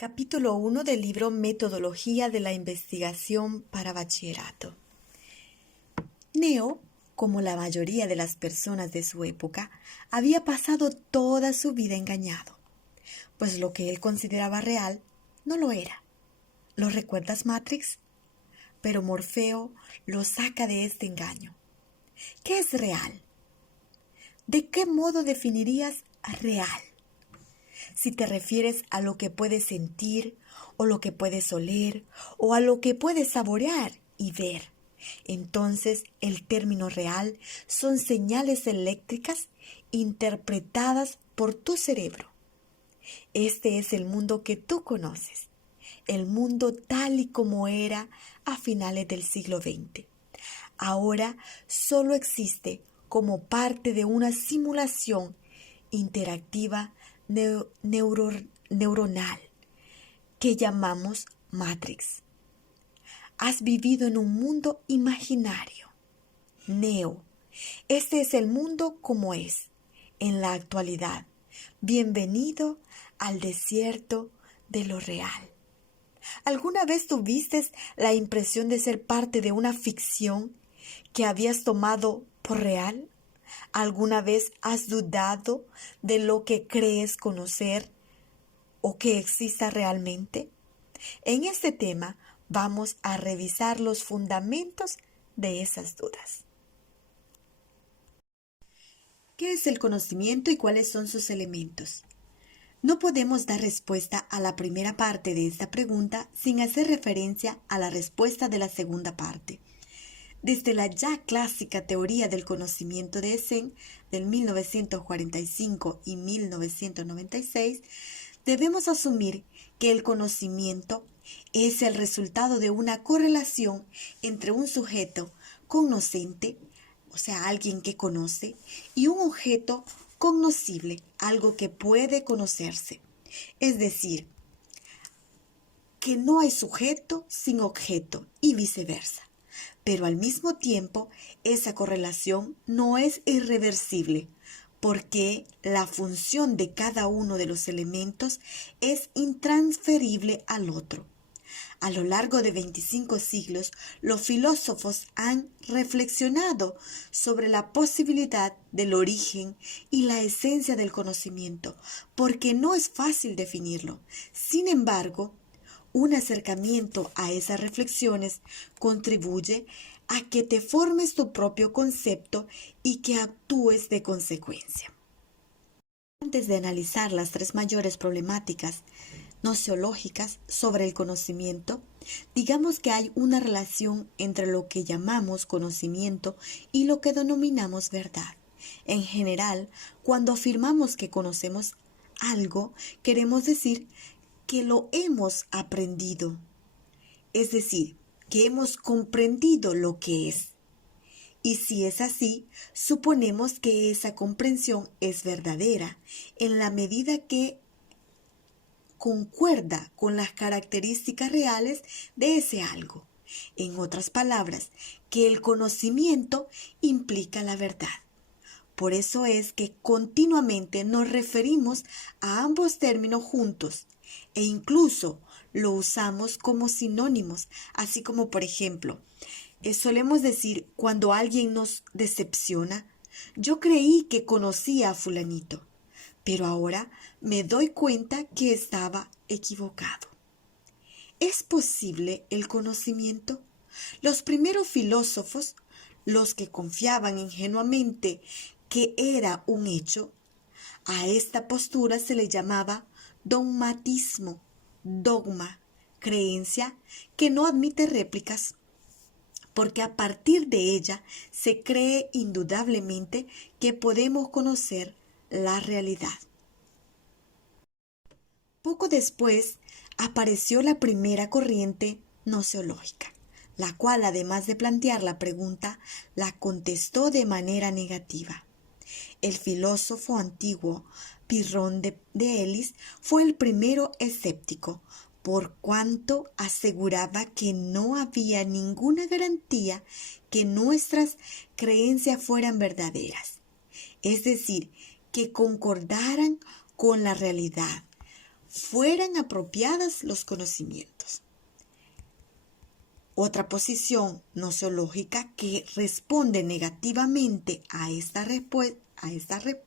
Capítulo 1 del libro Metodología de la Investigación para Bachillerato. Neo, como la mayoría de las personas de su época, había pasado toda su vida engañado, pues lo que él consideraba real no lo era. ¿Lo recuerdas, Matrix? Pero Morfeo lo saca de este engaño. ¿Qué es real? ¿De qué modo definirías real? Si te refieres a lo que puedes sentir, o lo que puedes oler, o a lo que puedes saborear y ver, entonces el término real son señales eléctricas interpretadas por tu cerebro. Este es el mundo que tú conoces, el mundo tal y como era a finales del siglo XX. Ahora solo existe como parte de una simulación interactiva neuronal que llamamos Matrix. Has vivido en un mundo imaginario. Neo. Este es el mundo como es, en la actualidad. Bienvenido al desierto de lo real. ¿Alguna vez tuviste la impresión de ser parte de una ficción que habías tomado por real? ¿Alguna vez has dudado de lo que crees conocer o que exista realmente? En este tema vamos a revisar los fundamentos de esas dudas. ¿Qué es el conocimiento y cuáles son sus elementos? No podemos dar respuesta a la primera parte de esta pregunta sin hacer referencia a la respuesta de la segunda parte. Desde la ya clásica teoría del conocimiento de Essen del 1945 y 1996, debemos asumir que el conocimiento es el resultado de una correlación entre un sujeto cognoscente, o sea, alguien que conoce, y un objeto cognoscible, algo que puede conocerse. Es decir, que no hay sujeto sin objeto y viceversa. Pero al mismo tiempo, esa correlación no es irreversible, porque la función de cada uno de los elementos es intransferible al otro. A lo largo de 25 siglos, los filósofos han reflexionado sobre la posibilidad del origen y la esencia del conocimiento, porque no es fácil definirlo. Sin embargo, un acercamiento a esas reflexiones contribuye a que te formes tu propio concepto y que actúes de consecuencia. Antes de analizar las tres mayores problemáticas nociológicas sobre el conocimiento, digamos que hay una relación entre lo que llamamos conocimiento y lo que denominamos verdad. En general, cuando afirmamos que conocemos algo, queremos decir que lo hemos aprendido, es decir, que hemos comprendido lo que es. Y si es así, suponemos que esa comprensión es verdadera en la medida que concuerda con las características reales de ese algo. En otras palabras, que el conocimiento implica la verdad. Por eso es que continuamente nos referimos a ambos términos juntos e incluso lo usamos como sinónimos, así como por ejemplo, solemos decir cuando alguien nos decepciona, yo creí que conocía a fulanito, pero ahora me doy cuenta que estaba equivocado. ¿Es posible el conocimiento? Los primeros filósofos, los que confiaban ingenuamente que era un hecho, a esta postura se le llamaba dogmatismo, dogma, creencia que no admite réplicas, porque a partir de ella se cree indudablemente que podemos conocer la realidad. Poco después apareció la primera corriente nociológica, la cual, además de plantear la pregunta, la contestó de manera negativa. El filósofo antiguo Pirrón de Elis fue el primero escéptico, por cuanto aseguraba que no había ninguna garantía que nuestras creencias fueran verdaderas, es decir, que concordaran con la realidad, fueran apropiadas los conocimientos. Otra posición gnoseológica que responde negativamente a estas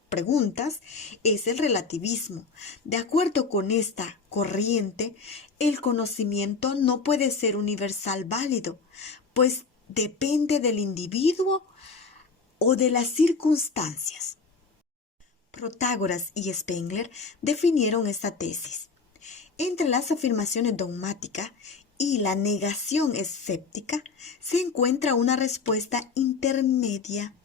preguntas es el relativismo. De acuerdo con esta corriente, el conocimiento no puede ser universal válido, pues depende del individuo o de las circunstancias. Protágoras y Spengler definieron esta tesis. Entre las afirmaciones dogmáticas y la negación escéptica se encuentra una respuesta intermedia.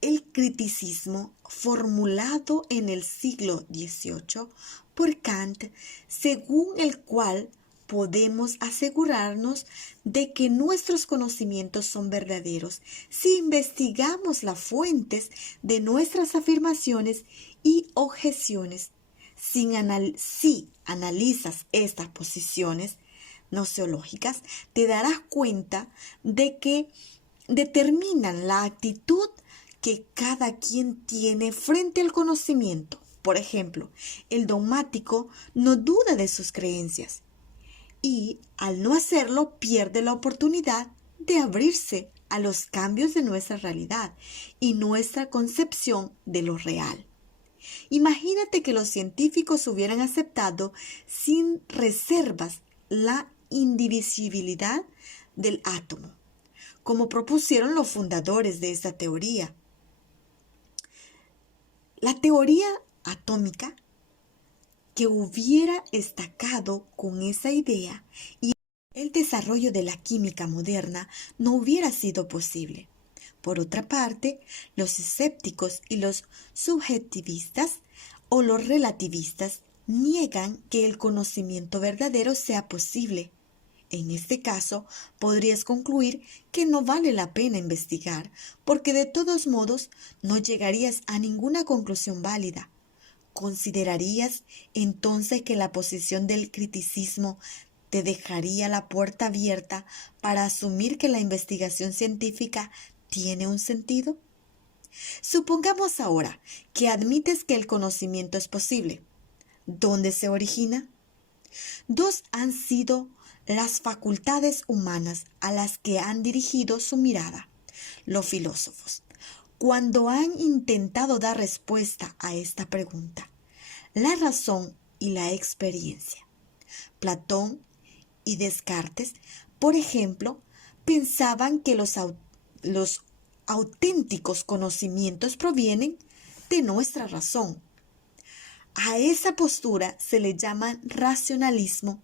El criticismo, formulado en el siglo XVIII por Kant, según el cual podemos asegurarnos de que nuestros conocimientos son verdaderos si investigamos las fuentes de nuestras afirmaciones y objeciones. Si analizas estas posiciones gnoseológicas, te darás cuenta de que determinan la actitud que cada quien tiene frente al conocimiento. Por ejemplo, el dogmático no duda de sus creencias y, al no hacerlo, pierde la oportunidad de abrirse a los cambios de nuestra realidad y nuestra concepción de lo real. Imagínate que los científicos hubieran aceptado sin reservas la indivisibilidad del átomo, como propusieron los fundadores de esta teoría. La teoría atómica que hubiera destacado con esa idea y el desarrollo de la química moderna no hubiera sido posible. Por otra parte, los escépticos y los subjetivistas o los relativistas niegan que el conocimiento verdadero sea posible. En este caso, podrías concluir que no vale la pena investigar, porque de todos modos no llegarías a ninguna conclusión válida. ¿Considerarías entonces que la posición del criticismo te dejaría la puerta abierta para asumir que la investigación científica tiene un sentido? Supongamos ahora que admites que el conocimiento es posible. ¿Dónde se origina? Dos han sido las facultades humanas a las que han dirigido su mirada los filósofos cuando han intentado dar respuesta a esta pregunta: la razón y la experiencia. Platón y Descartes, por ejemplo, pensaban que los auténticos conocimientos provienen de nuestra razón. A esa postura se le llama racionalismo.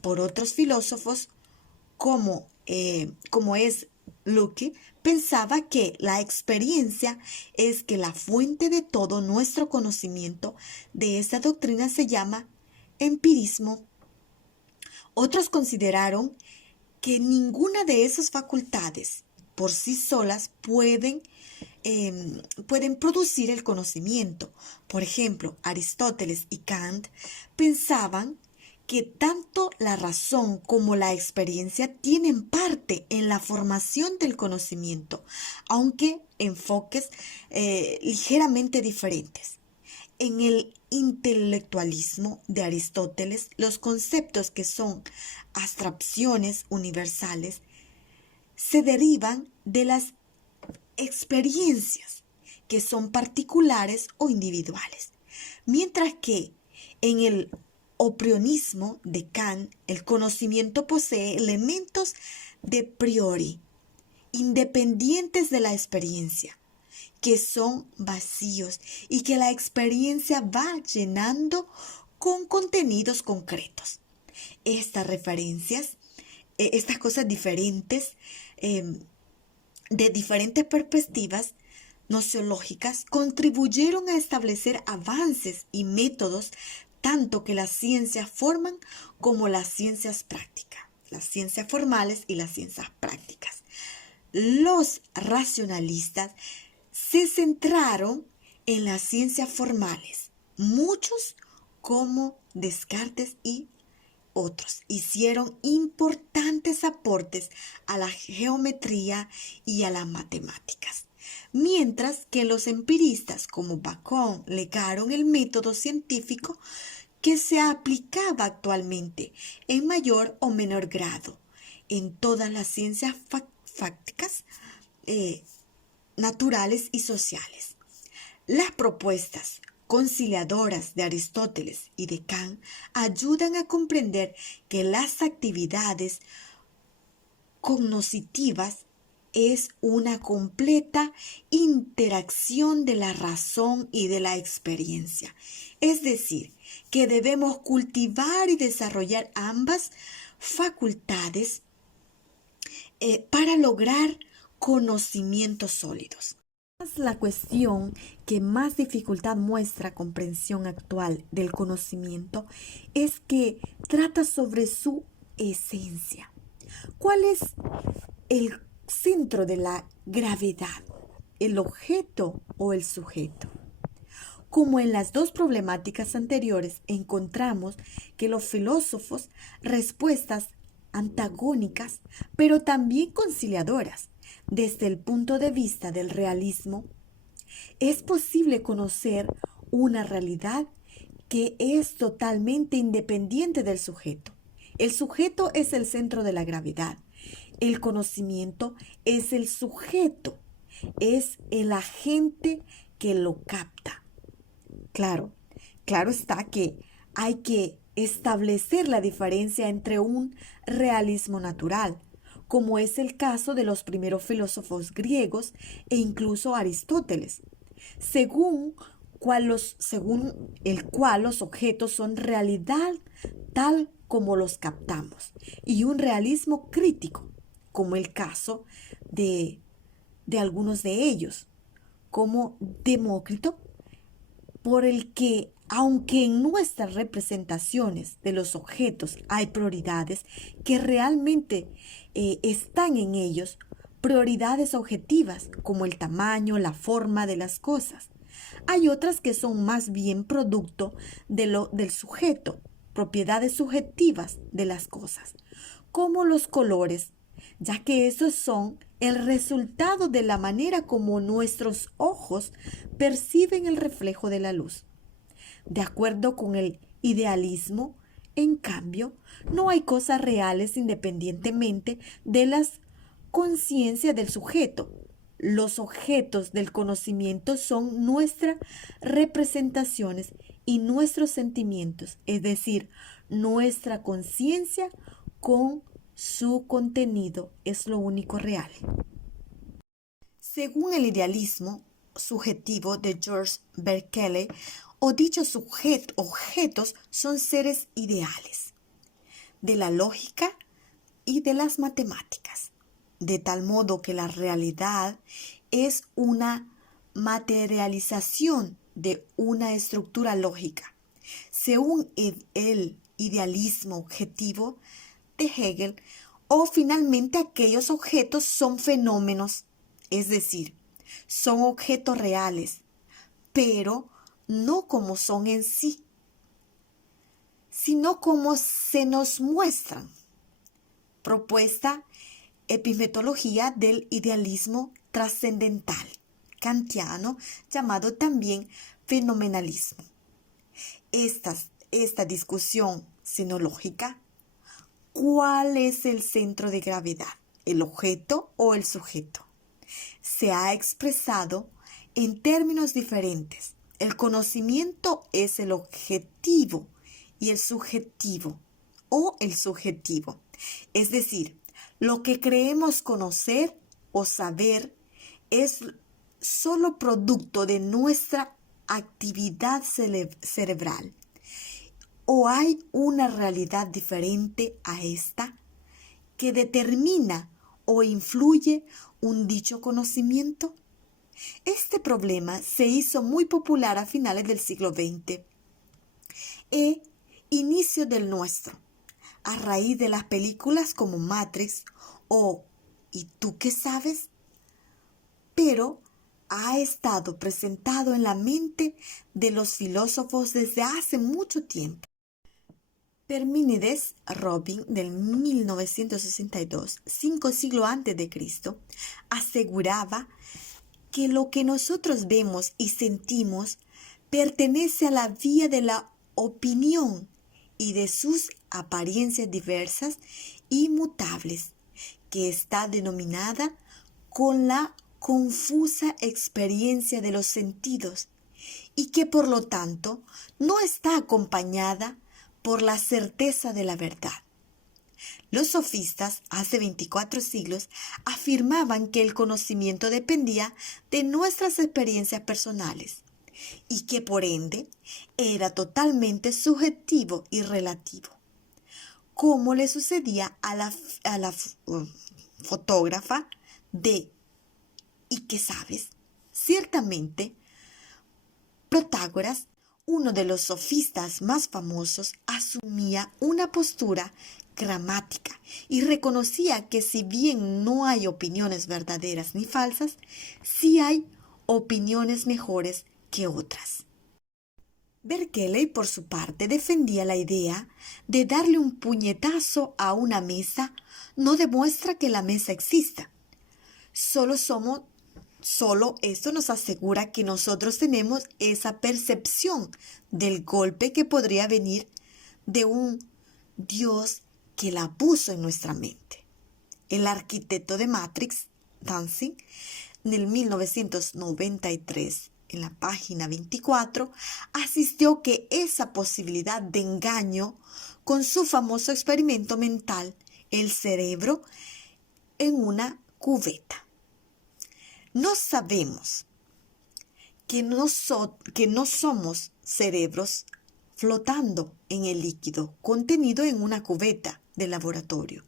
Por otros filósofos, como es Locke, pensaba que la experiencia es que la fuente de todo nuestro conocimiento. De esta doctrina se llama empirismo. Otros consideraron que ninguna de esas facultades por sí solas pueden producir el conocimiento. Por ejemplo, Aristóteles y Kant pensaban que tanto la razón como la experiencia tienen parte en la formación del conocimiento, aunque enfoques ligeramente diferentes. En el intelectualismo de Aristóteles, los conceptos que son abstracciones universales se derivan de las experiencias que son particulares o individuales, mientras que en el oprionismo de Kant, el conocimiento posee elementos de priori, independientes de la experiencia, que son vacíos y que la experiencia va llenando con contenidos concretos. Estas referencias, estas cosas diferentes, de diferentes perspectivas gnoseológicas, contribuyeron a establecer avances y métodos tanto que las ciencias forman como las ciencias prácticas, las ciencias formales y las ciencias prácticas. Los racionalistas se centraron en las ciencias formales. Muchos, como Descartes y otros, hicieron importantes aportes a la geometría y a las matemáticas, mientras que los empiristas como Bacon legaron el método científico que se aplicaba actualmente en mayor o menor grado en todas las ciencias fácticas, naturales y sociales. Las propuestas conciliadoras de Aristóteles y de Kant ayudan a comprender que las actividades cognitivas es una completa interacción de la razón y de la experiencia. Es decir, que debemos cultivar y desarrollar ambas facultades para lograr conocimientos sólidos. La cuestión que más dificultad muestra comprensión actual del conocimiento es que trata sobre su esencia. ¿Cuál es el centro de la gravedad? ¿El objeto o el sujeto? Como en las dos problemáticas anteriores, encontramos que los filósofos respuestas antagónicas, pero también conciliadoras. Desde el punto de vista del realismo, es posible conocer una realidad que es totalmente independiente del sujeto. El sujeto es el centro de la gravedad. El conocimiento es el sujeto, es el agente que lo capta. Claro está que hay que establecer la diferencia entre un realismo natural, como es el caso de los primeros filósofos griegos e incluso Aristóteles, según el cual los objetos son realidad tal como los captamos, y un realismo crítico, como el caso de algunos de ellos, como Demócrito, por el que, aunque en nuestras representaciones de los objetos hay prioridades que realmente están en ellos, prioridades objetivas como el tamaño, la forma de las cosas. Hay otras que son más bien producto del sujeto, propiedades subjetivas de las cosas, como los colores, ya que esos son el resultado de la manera como nuestros ojos perciben el reflejo de la luz. De acuerdo con el idealismo, en cambio, no hay cosas reales independientemente de las conciencias del sujeto. Los objetos del conocimiento son nuestras representaciones y nuestros sentimientos, es decir, nuestra conciencia con su contenido es lo único real. Según el idealismo subjetivo de George Berkeley, o dichos objetos son seres ideales de la lógica y de las matemáticas, de tal modo que la realidad es una materialización de una estructura lógica. Según el idealismo objetivo de Hegel, o finalmente aquellos objetos son fenómenos, es decir, son objetos reales, pero no como son en sí, sino como se nos muestran. Propuesta epistemología del idealismo trascendental kantiano, llamado también fenomenalismo. Esta discusión xenológica, ¿cuál es el centro de gravedad? ¿El objeto o el sujeto? Se ha expresado en términos diferentes. El conocimiento es el objetivo y el subjetivo o el subjetivo. Es decir, lo que creemos conocer o saber es solo producto de nuestra actividad cerebral. ¿O hay una realidad diferente a esta que determina o influye un dicho conocimiento? Este problema se hizo muy popular a finales del siglo XX e inicio del nuestro, a raíz de las películas como Matrix o ¿Y tú qué sabes? Pero ha estado presentado en la mente de los filósofos desde hace mucho tiempo. Parménides Robin, del 1962, 5 siglos antes de Cristo, aseguraba que lo que nosotros vemos y sentimos pertenece a la vía de la opinión y de sus apariencias diversas y mutables, que está denominada con la confusa experiencia de los sentidos y que por lo tanto no está acompañada por la certeza de la verdad. Los sofistas, hace 24 siglos, afirmaban que el conocimiento dependía de nuestras experiencias personales y que por ende era totalmente subjetivo y relativo, como le sucedía a la fotógrafa de ¿y qué sabes? Ciertamente, Protágoras, uno de los sofistas más famosos, asumía una postura gramática y reconocía que si bien no hay opiniones verdaderas ni falsas, sí hay opiniones mejores que otras. Berkeley, por su parte, defendía la idea de darle un puñetazo a una mesa no demuestra que la mesa exista. Solo esto nos asegura que nosotros tenemos esa percepción del golpe que podría venir de un Dios que la puso en nuestra mente. El arquitecto de Matrix, Danzig, en el 1993, en la página 24, asistió que esa posibilidad de engaño con su famoso experimento mental, el cerebro en una cubeta. No sabemos que no somos cerebros flotando en el líquido contenido en una cubeta de laboratorio,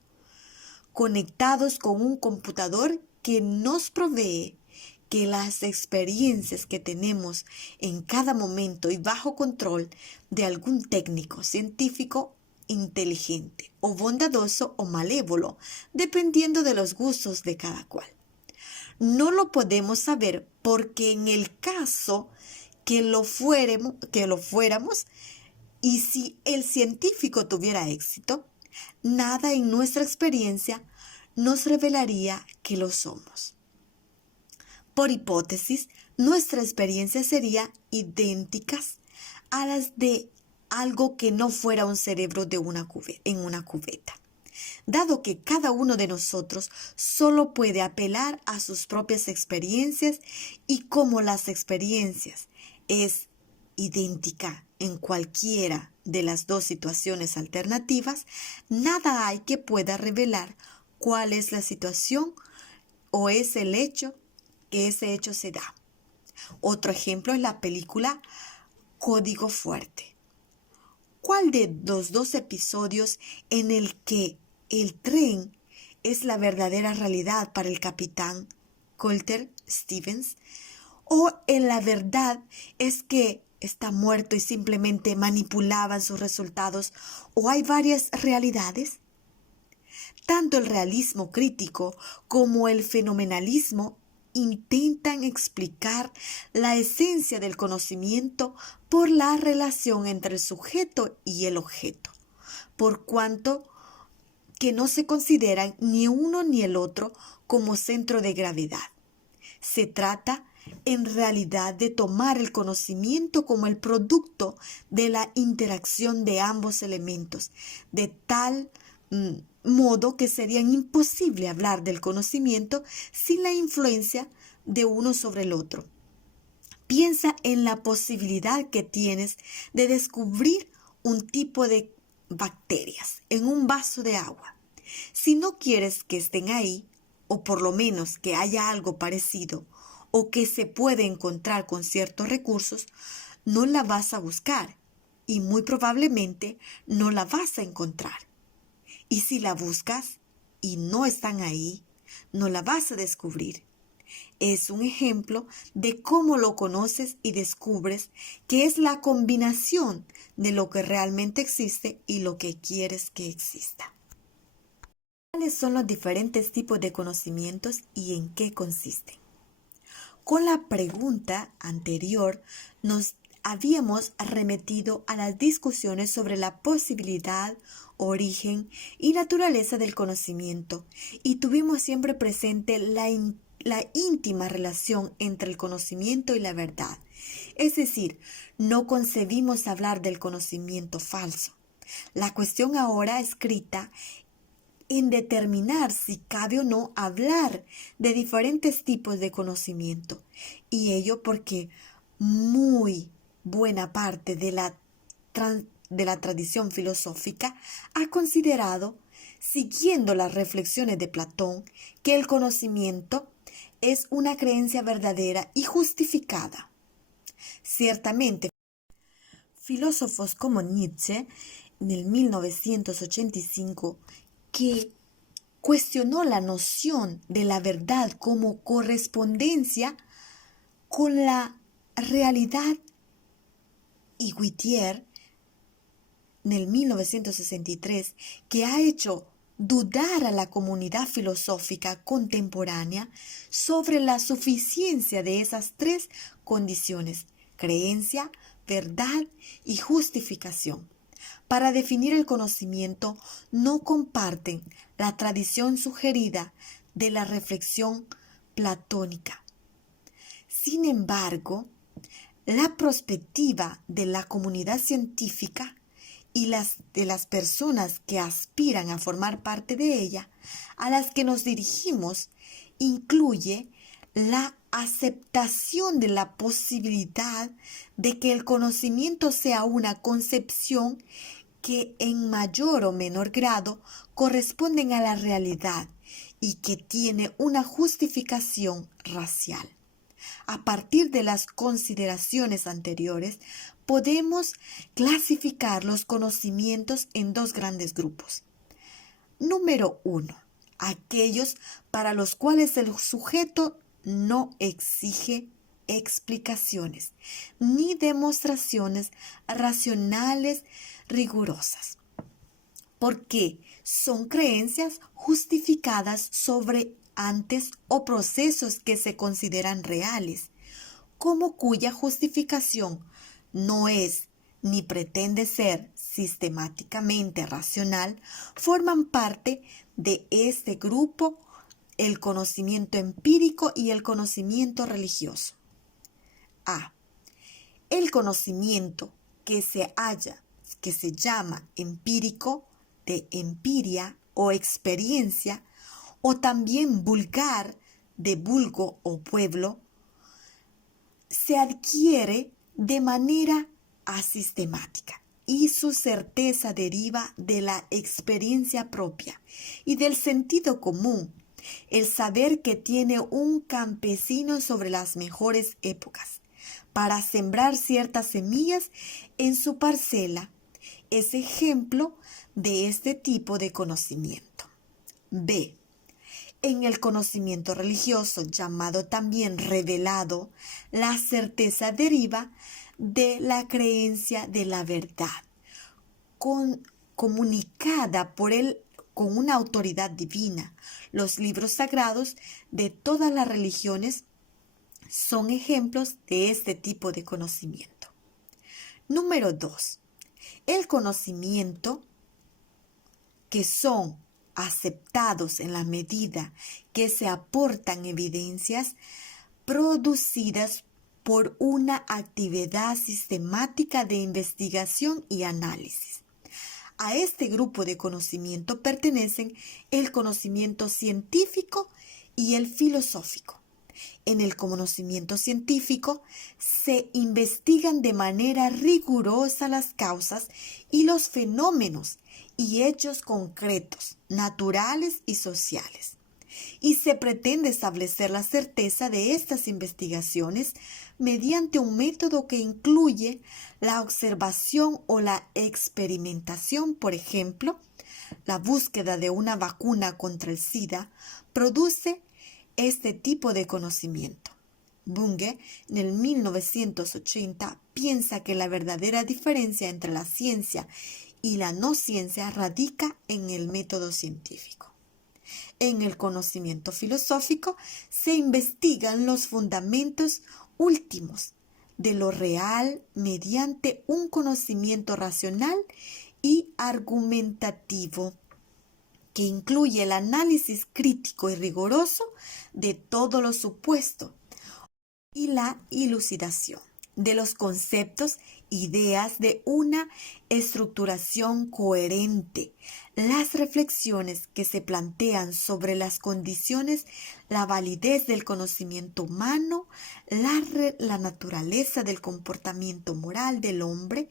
conectados con un computador que nos provee que las experiencias que tenemos en cada momento y bajo control de algún técnico científico inteligente o bondadoso o malévolo, dependiendo de los gustos de cada cual. No lo podemos saber porque en el caso que lo fuéramos, y si el científico tuviera éxito, nada en nuestra experiencia nos revelaría que lo somos. Por hipótesis, nuestra experiencia sería idénticas a las de algo que no fuera un cerebro en una cubeta. Dado que cada uno de nosotros solo puede apelar a sus propias experiencias y como las experiencias es idéntica en cualquiera de las dos situaciones alternativas, nada hay que pueda revelar cuál es la situación o es el hecho que ese hecho se da. Otro ejemplo es la película Código Fuerte. ¿Cuál de los dos episodios en el que el tren es la verdadera realidad para el capitán Colter Stevens? ¿O en la verdad es que está muerto y simplemente manipulaban sus resultados? ¿O hay varias realidades? Tanto el realismo crítico como el fenomenalismo intentan explicar la esencia del conocimiento por la relación entre el sujeto y el objeto, por cuanto que no se consideran ni uno ni el otro como centro de gravedad. Se trata en realidad de tomar el conocimiento como el producto de la interacción de ambos elementos, de tal modo que sería imposible hablar del conocimiento sin la influencia de uno sobre el otro. Piensa en la posibilidad que tienes de descubrir un tipo de bacterias en un vaso de agua. Si no quieres que estén ahí, o por lo menos que haya algo parecido, o que se puede encontrar con ciertos recursos, no la vas a buscar y muy probablemente no la vas a encontrar. Y si la buscas y no están ahí, no la vas a descubrir. Es un ejemplo de cómo lo conoces y descubres que es la combinación de lo que realmente existe y lo que quieres que exista. ¿Cuáles son los diferentes tipos de conocimientos y en qué consisten? Con la pregunta anterior nos habíamos remitido a las discusiones sobre la posibilidad, origen y naturaleza del conocimiento y tuvimos siempre presente la íntima relación entre el conocimiento y la verdad. Es decir, no concebimos hablar del conocimiento falso. La cuestión ahora escrita en determinar si cabe o no hablar de diferentes tipos de conocimiento. Y ello porque muy buena parte de la tradición filosófica ha considerado, siguiendo las reflexiones de Platón, que el conocimiento es una creencia verdadera y justificada. Ciertamente, filósofos como Nietzsche, en el 1985, que cuestionó la noción de la verdad como correspondencia con la realidad, y Whittier, en el 1963, que ha hecho dudar a la comunidad filosófica contemporánea sobre la suficiencia de esas tres condiciones: creencia, verdad y justificación. Para definir el conocimiento, no comparten la tradición sugerida de la reflexión platónica. Sin embargo, la perspectiva de la comunidad científica y de las personas que aspiran a formar parte de ella, a las que nos dirigimos, incluye la aceptación de la posibilidad de que el conocimiento sea una concepción que en mayor o menor grado corresponden a la realidad y que tiene una justificación racional. A partir de las consideraciones anteriores, podemos clasificar los conocimientos en dos grandes grupos. Número 1. Aquellos para los cuales el sujeto no exige explicaciones ni demostraciones racionales rigurosas, porque son creencias justificadas sobre antes o procesos que se consideran reales, como cuya justificación no es ni pretende ser sistemáticamente racional, forman parte de este grupo el conocimiento empírico y el conocimiento religioso. A. El conocimiento que se llama empírico, de empiria o experiencia, o también vulgar, de vulgo o pueblo, se adquiere de manera asistemática y su certeza deriva de la experiencia propia y del sentido común, el saber que tiene un campesino sobre las mejores épocas para sembrar ciertas semillas en su parcela, es ejemplo de este tipo de conocimiento. B. En el conocimiento religioso, llamado también revelado, la certeza deriva de la creencia de la verdad, comunicada por él con una autoridad divina. Los libros sagrados de todas las religiones son ejemplos de este tipo de conocimiento. Número 2. El conocimiento que son aceptados en la medida que se aportan evidencias producidas por una actividad sistemática de investigación y análisis. A este grupo de conocimiento pertenecen el conocimiento científico y el filosófico. En el conocimiento científico se investigan de manera rigurosa las causas y los fenómenos y hechos concretos, naturales y sociales, y se pretende establecer la certeza de estas investigaciones mediante un método que incluye la observación o la experimentación. Por ejemplo, la búsqueda de una vacuna contra el SIDA produce este tipo de conocimiento. Bunge, en el 1980, piensa que la verdadera diferencia entre la ciencia y la no ciencia radica en el método científico. En el conocimiento filosófico se investigan los fundamentos últimos de lo real mediante un conocimiento racional y argumentativo. que incluye el análisis crítico y riguroso de todo lo supuesto y la elucidación de los conceptos, ideas de una estructuración coherente, las reflexiones que se plantean sobre las condiciones, la validez del conocimiento humano, la naturaleza del comportamiento moral del hombre,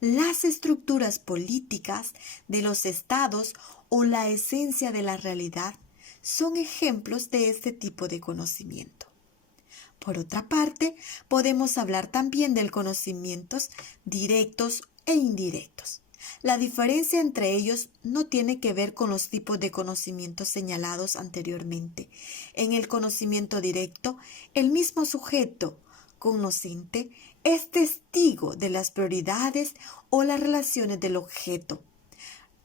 las estructuras políticas de los estados o la esencia de la realidad, son ejemplos de este tipo de conocimiento. Por otra parte, podemos hablar también de conocimientos directos e indirectos. La diferencia entre ellos no tiene que ver con los tipos de conocimientos señalados anteriormente. En el conocimiento directo, el mismo sujeto conocente es testigo de las prioridades o las relaciones del objeto,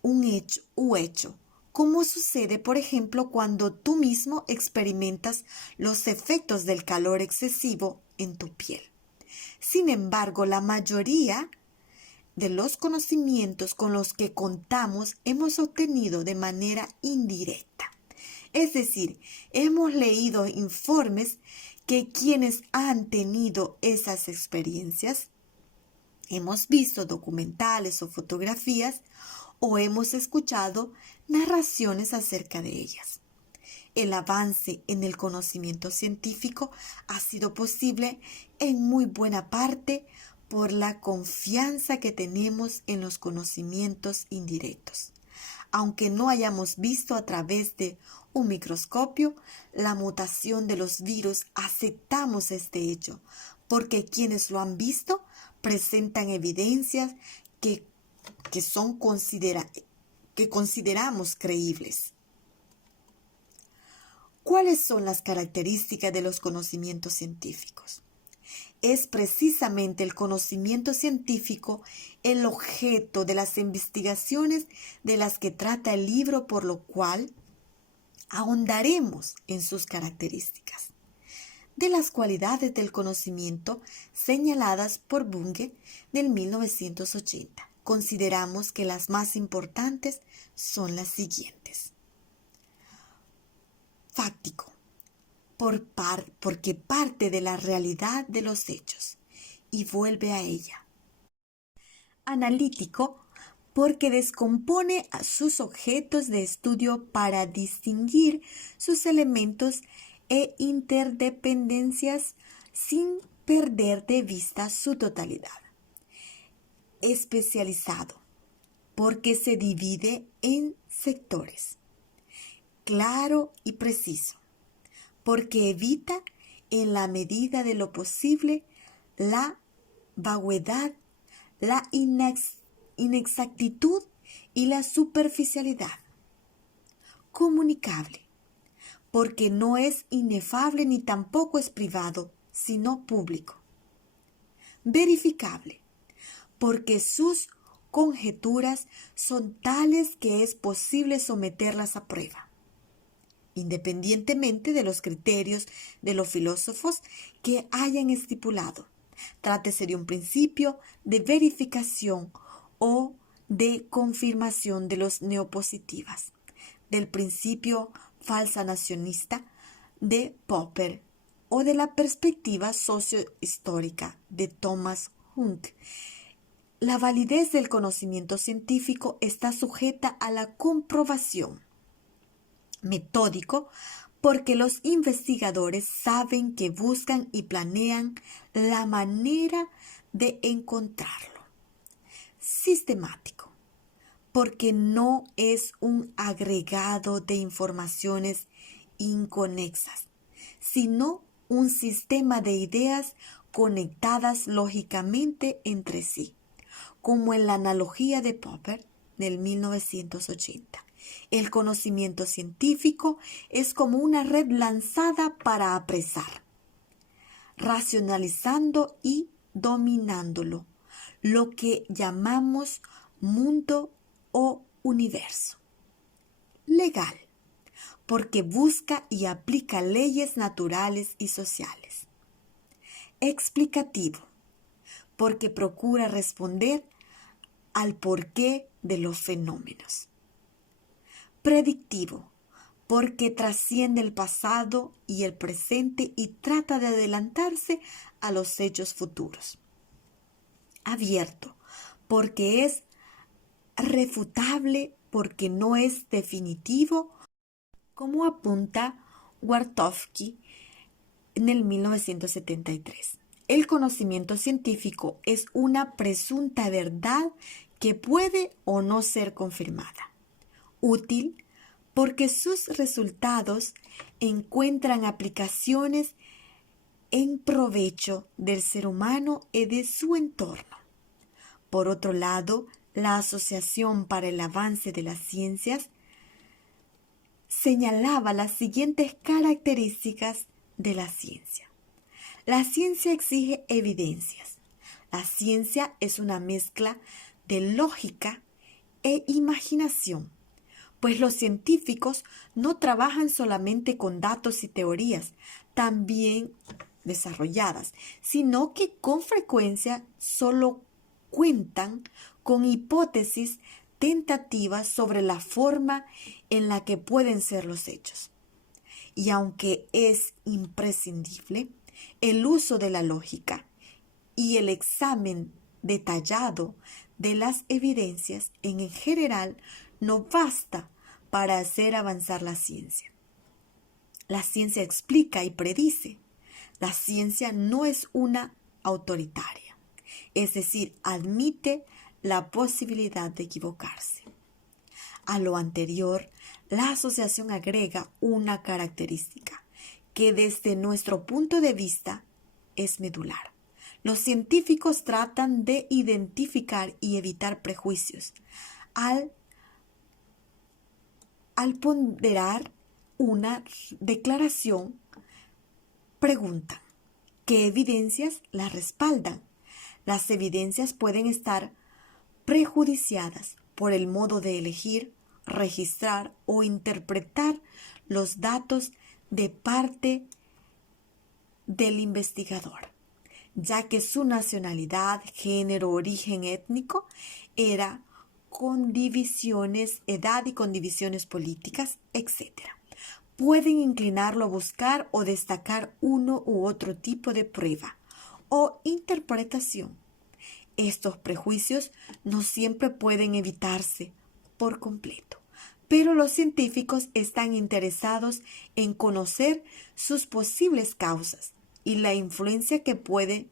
un hecho, como sucede, por ejemplo, cuando tú mismo experimentas los efectos del calor excesivo en tu piel. Sin embargo, la mayoría de los conocimientos con los que contamos hemos obtenido de manera indirecta. Es decir, hemos leído informes que quienes han tenido esas experiencias, hemos visto documentales o fotografías o hemos escuchado narraciones acerca de ellas. El avance en el conocimiento científico ha sido posible en muy buena parte por la confianza que tenemos en los conocimientos indirectos. Aunque no hayamos visto a través de un microscopio la mutación de los virus, aceptamos este hecho, porque quienes lo han visto presentan evidencias que consideramos creíbles. ¿Cuáles son las características de los conocimientos científicos? Es precisamente el conocimiento científico el objeto de las investigaciones de las que trata el libro, por lo cual ahondaremos en sus características. De las cualidades del conocimiento señaladas por Bunge del 1980, consideramos que las más importantes son las siguientes. Fáctico, porque parte de la realidad de los hechos y vuelve a ella. Analítico, porque descompone a sus objetos de estudio para distinguir sus elementos e interdependencias sin perder de vista su totalidad. Especializado, porque se divide en sectores. Claro y preciso, porque evita en la medida de lo posible la vaguedad, la inexactitud y la superficialidad. Comunicable, porque no es inefable ni tampoco es privado, sino público. Verificable, porque sus conjeturas son tales que es posible someterlas a prueba, independientemente de los criterios de los filósofos que hayan estipulado. Trátese de un principio de verificación o de confirmación de los neopositivas, del principio falsanacionista de Popper o de la perspectiva sociohistórica de Thomas Hunt. La validez del conocimiento científico está sujeta a la comprobación. Metódico, porque los investigadores saben que buscan y planean la manera de encontrarlo. Sistemático, porque no es un agregado de informaciones inconexas, sino un sistema de ideas conectadas lógicamente entre sí, como en la analogía de Popper del 1980. El conocimiento científico es como una red lanzada para apresar, racionalizando y dominándolo, lo que llamamos mundo o universo. Legal, porque busca y aplica leyes naturales y sociales. Explicativo, porque procura responder al porqué de los fenómenos. predictivo, porque trasciende el pasado y el presente y trata de adelantarse a los hechos futuros. Abierto, porque es refutable, porque no es definitivo, como apunta Wartofsky en el 1973. El conocimiento científico es una presunta verdad que puede o no ser confirmada. Útil porque sus resultados encuentran aplicaciones en provecho del ser humano y de su entorno. Por otro lado, la Asociación para el Avance de las Ciencias señalaba las siguientes características de la ciencia. La ciencia exige evidencias. La ciencia es una mezcla de lógica e imaginación, pues los científicos no trabajan solamente con datos y teorías, también desarrolladas, sino que con frecuencia solo cuentan con hipótesis tentativas sobre la forma en la que pueden ser los hechos. Y aunque es imprescindible el uso de la lógica y el examen detallado de las evidencias, en general no basta para hacer avanzar la ciencia. La ciencia explica y predice. La ciencia no es una autoritaria, es decir, admite la posibilidad de equivocarse. A lo anterior, la asociación agrega una característica que desde nuestro punto de vista es medular. Los científicos tratan de identificar y evitar prejuicios. Al ponderar una declaración, preguntan, ¿qué evidencias la respaldan? Las evidencias pueden estar prejudiciadas por el modo de elegir, registrar o interpretar los datos de parte del investigador, ya que su nacionalidad, género, origen étnico era con divisiones, edad y con divisiones políticas, etc. Pueden inclinarlo a buscar o destacar uno u otro tipo de prueba o interpretación. Estos prejuicios no siempre pueden evitarse por completo, pero los científicos están interesados en conocer sus posibles causas y la influencia que puede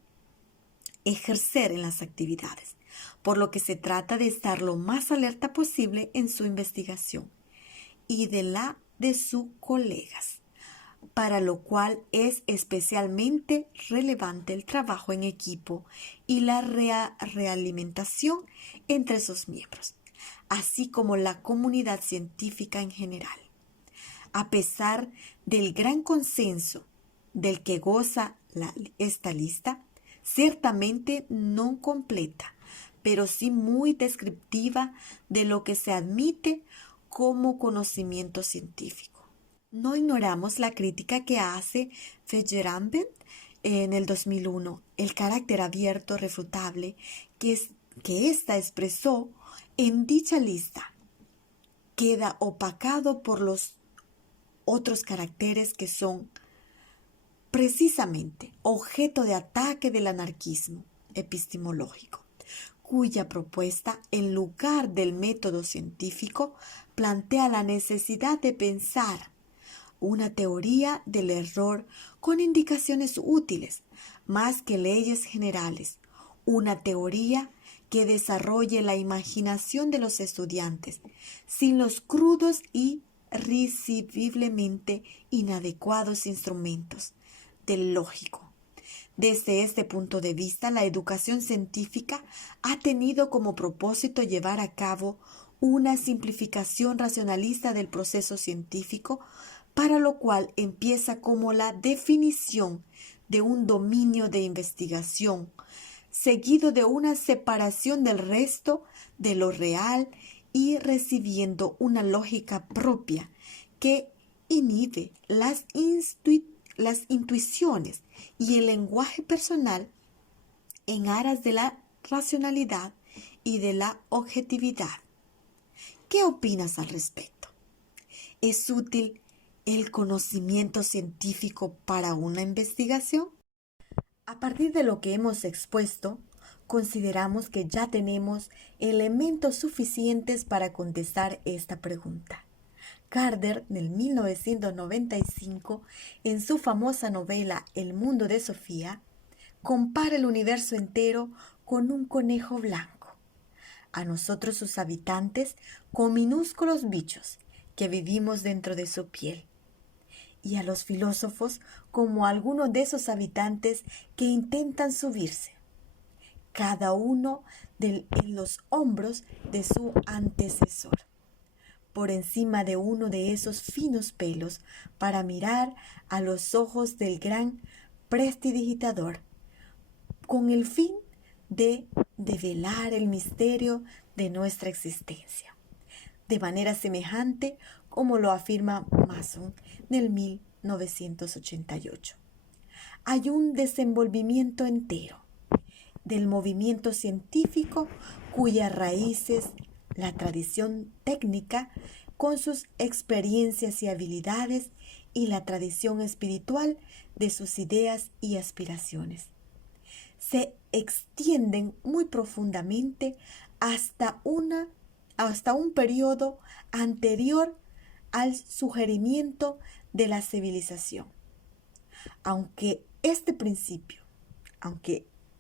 ejercer en las actividades, por lo que se trata de estar lo más alerta posible en su investigación y de la de sus colegas, para lo cual es especialmente relevante el trabajo en equipo y la realimentación entre sus miembros, así como la comunidad científica en general. A pesar del gran consenso del que goza esta lista, ciertamente no completa, pero sí muy descriptiva de lo que se admite como conocimiento científico. No ignoramos la crítica que hace Feyerabend en el 2001, el carácter abierto, refutable, que ésta expresó en dicha lista. Queda opacado por los otros caracteres que son precisamente objeto de ataque del anarquismo epistemológico, cuya propuesta, en lugar del método científico, plantea la necesidad de pensar una teoría del error con indicaciones útiles, más que leyes generales, una teoría que desarrolle la imaginación de los estudiantes, sin los crudos y risiblemente inadecuados instrumentos del lógico. Desde este punto de vista, la educación científica ha tenido como propósito llevar a cabo una simplificación racionalista del proceso científico, para lo cual empieza como la definición de un dominio de investigación, seguido de una separación del resto de lo real y recibiendo una lógica propia que inhibe las intuiciones y el lenguaje personal en aras de la racionalidad y de la objetividad. ¿Qué opinas al respecto? ¿Es útil el conocimiento científico para una investigación? A partir de lo que hemos expuesto, consideramos que ya tenemos elementos suficientes para contestar esta pregunta. Gardner, en 1995, en su famosa novela El mundo de Sofía, compara el universo entero con un conejo blanco, a nosotros sus habitantes con minúsculos bichos que vivimos dentro de su piel, y a los filósofos como algunos de esos habitantes que intentan subirse, cada uno en los hombros de su antecesor, por encima de uno de esos finos pelos, para mirar a los ojos del gran prestidigitador, con el fin de develar el misterio de nuestra existencia, de manera semejante como lo afirma Mason en el 1988. Hay un desenvolvimiento entero del movimiento científico cuyas raíces, la tradición técnica con sus experiencias y habilidades y la tradición espiritual de sus ideas y aspiraciones, se extienden muy profundamente hasta un periodo anterior al surgimiento de la civilización. Aunque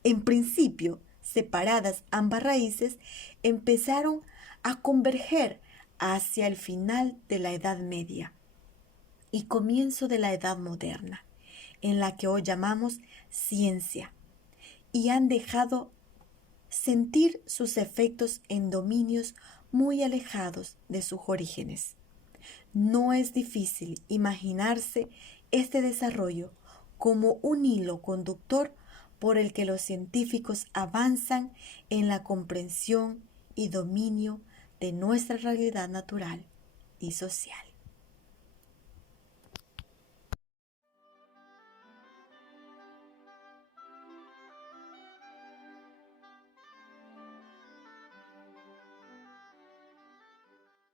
en principio separadas ambas raíces, empezaron a converger hacia el final de la Edad Media y comienzo de la Edad Moderna, en la que hoy llamamos ciencia, y han dejado sentir sus efectos en dominios muy alejados de sus orígenes. No es difícil imaginarse este desarrollo como un hilo conductor por el que los científicos avanzan en la comprensión y dominio de nuestra realidad natural y social.